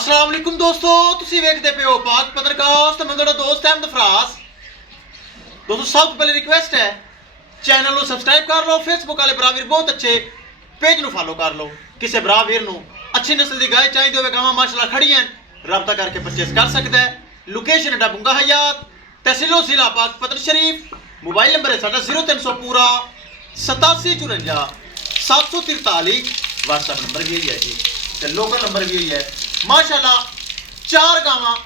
अस्सलाम वालेकुम दोस्तों, तुसी वेखदे पे हो पाक पत्रकास्ट। मैं ਤੁਹਾਡਾ ਦੋਸਤ ਅਹਿਮਦ ਫਰਾਜ਼। दोस्तों सब तो पहले रिक्वेस्ट है चैनल को सब्सक्राइब कर लो, फेसबुक वाले भरा वीर बहुत अच्छे पेज ਨੂੰ फॉलो कर लो। किसी भरा वीर ਨੂੰ अच्छी नस्ल ਦੀ गाय चाहिए होवे, गावां माशाल्लाह खड़ी हैं, रब्ता करके परचेस कर सकता है। लोकेशन है डबुंगा हयात, तहसीलो जिला पाक पतन शरीफ। मोबाइल नंबर है साडा 0300 पूरा 8754 743। व्हाट्सएप नंबर भी यही है जी, तो लोकल नंबर भी यही है। माशाल्लाह चार गावां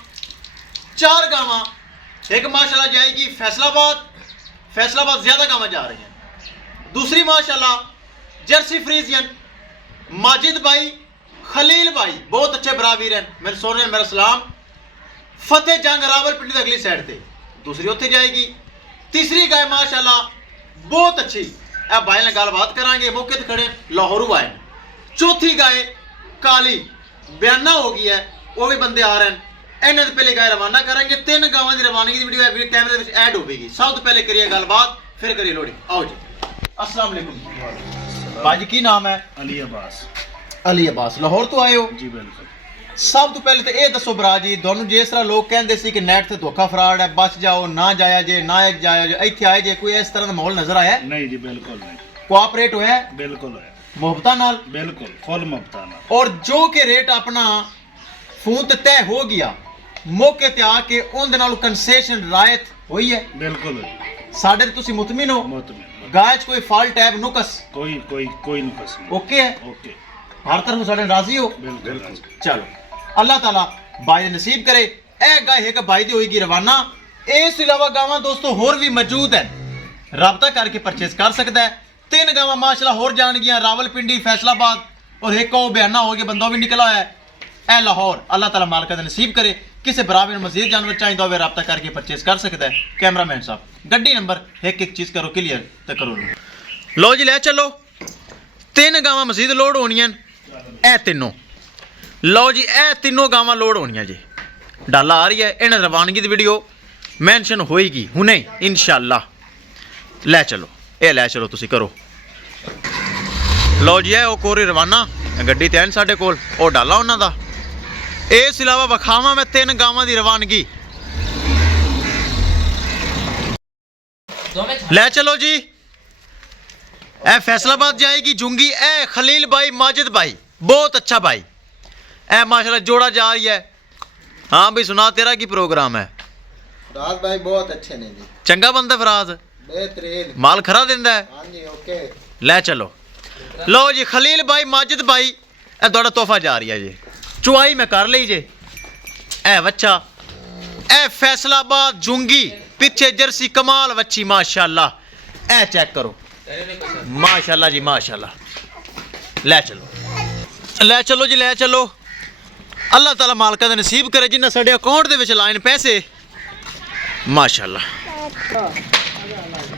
एक माशाल्लाह जाएगी फैसलाबाद ज्यादा गावां जा रही हैं। दूसरी माशाल्लाह जर्सी फ्रीजियन माजिद भाई खलील भाई बहुत अच्छे बरावीर हैं, मेरे सोने मेरा सलाम। फतेह जंग रावलपिंडी अगली साइड से दूसरी उत्थे जाएगी। तीसरी गाय माशाल्लाह बहुत अच्छी, ए भाई ने गलबात करांगे, मौके ते खड़े लाहौरू आए। चौथी गाय काली बयाना हो गई है, वो भी बंदे आ रहे हैं। इन्होंने पहले गाय रवाना करेंगे, 3 गावां की रवानगी की वीडियो कैमरे में ऐड होगी। सब तो पहले करिए गलबात, फिर करिए लोड़ी। आओ जी। अस्सलाम वालेकुम भाजी, की नाम है? अली अब्बास। अली अब्बास, लाहौर तो आए हो जी बिल्कुल। सब तो पहले तो ये दसो भरा जी, दोनों जिस तरह लोग कहते सी कि नेट से धोखा फ्रॉड है, बच जाओ, ना जाया जे, ना जाया जे, इत्थे आए जे, कोई इस तरह का माहौल नजर आया? नहीं जी बिल्कुल नहीं। कोऑपरेट होया? बिल्कुल है, मुहब्बता नाल? बिल्कुल फुल मुफ्ता नाल। और जो के रेट अपना फोन ते तय हो गया, मौके ते आके उनदे नाल कंसेशन रायत होई है? बिल्कुल साडे ते तुसी मुतमिन हो? मुतमिन। गाय च कोई फॉल्ट है, नुकस कोई नुकस नहीं। ओके है? ओके, हर तरफ साडे राजी हो? बिल्कुल। चलो अल्लाह ताला भाई नसीब करे। ए गाय एक भाई दी होएगी रवाना। इस अलावा गावां दोस्तों होर भी मौजूद है, राबता करके परचेस कर सकता है। 3 गावां माशाल्लाह होर जान गया, रावलपिंडी फैसलाबाद, और एक और बयाना हो गया, बंदा भी निकला है ए लाहौर। अल्लाह ताला मालिक दा नसीब करे। किसी बराबर मजीद जानवर चाहिए हो राबता करके परचेस कर सकता है। कैमरामैन साहब गड्डी नंबर एक चीज़ करो क्लियर तो करो। लो जी ले चलो, 3 गावां मजीद लोड होनियां ए तीनों। लो जी ए तीनों गावां लोड होनियां जी, डाला आ रही है, इन्हें रवानगी की वीडियो मैंशन होएगी हुणे इंशाअल्लाह। ले चलो ये ले चलो तुसी करो। लो जी है वो कोरी रवाना, गड्डी ते साडे कोल, वो डाला उन्हां दा। इस अलावा वखावा मैं 3 गावां दी रवानगी। ले चलो जी, ए फैसलाबाद जाएगी जुंगी। ए खलील भाई माजिद भाई बहुत अच्छा भाई, ए माशाल्लाह जोड़ा जा रही है। हाँ भाई सुना, तेरा की प्रोग्राम है? फराज भाई बहुत अच्छे ने जी, चंगा बंदा फराज, बेहतरीन माल खरा दिंदा है। हाँ जी ओके। ले चलो। लो जी खलील भाई माजिद भाई, ए थोड़ा तोहफा जा रही है जी, चुआई मैं कर ली जे। ए बच्चा ए फैसलाबाद जुंगी, पीछे जर्सी कमाल बच्ची माशाल्लाह, ए चेक करो माशाल्लाह जी माशाल्लाह। ले चलो जी ले चलो। अल्लाह ताला मालका दा नसीब करे जिन्ना साडे अकाउंट दे विच लाइन पैसे माशाल्लाह।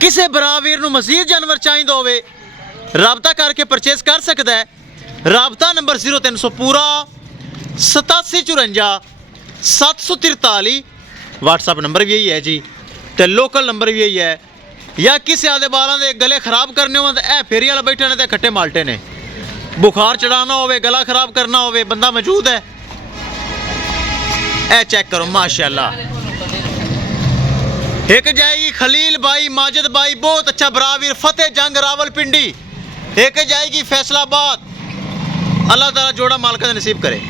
किसी बरावीर नूं मजीद जानवर चाहिए होवे, राबता करके परचेस कर सकता है। राबता नंबर 0300 पूरा 8754 743। व्हाट्सएप नंबर भी यही है जी, तो लोकल नंबर भी यही है। या किसी आदे बालों के गले खराब करने हो तो ए फेरी वाला बैठे ने, खट्टे माल्टे ने, बुखार चढ़ाना होवे, गला खराब करना होवे, बंदा मौजूद है। ए चेक करो माशाल्लाह। एक जाएगी खलील भाई माजिद भाई बहुत अच्छा बरावीर, फतेह जंग रावलपिंडी। एक जाएगी फैसलाबाद। अल्लाह ताला जोड़ा मालिक नसीब करे।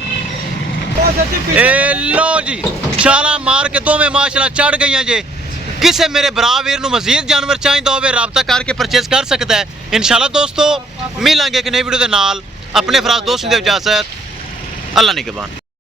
ए लो जी छाला मार के दो में माशाल्लाह चढ़ गई जे। किसी मेरे बरावीर नूं मजीद जानवर चाहिए होवे, राबता करके परचेस कर सकता है। इंशाल्लाह दोस्तों मिलांगे एक नई वीडियो दे नाल। अपने फराज दोस्त दी इजाजत, अल्लाह निगहबान।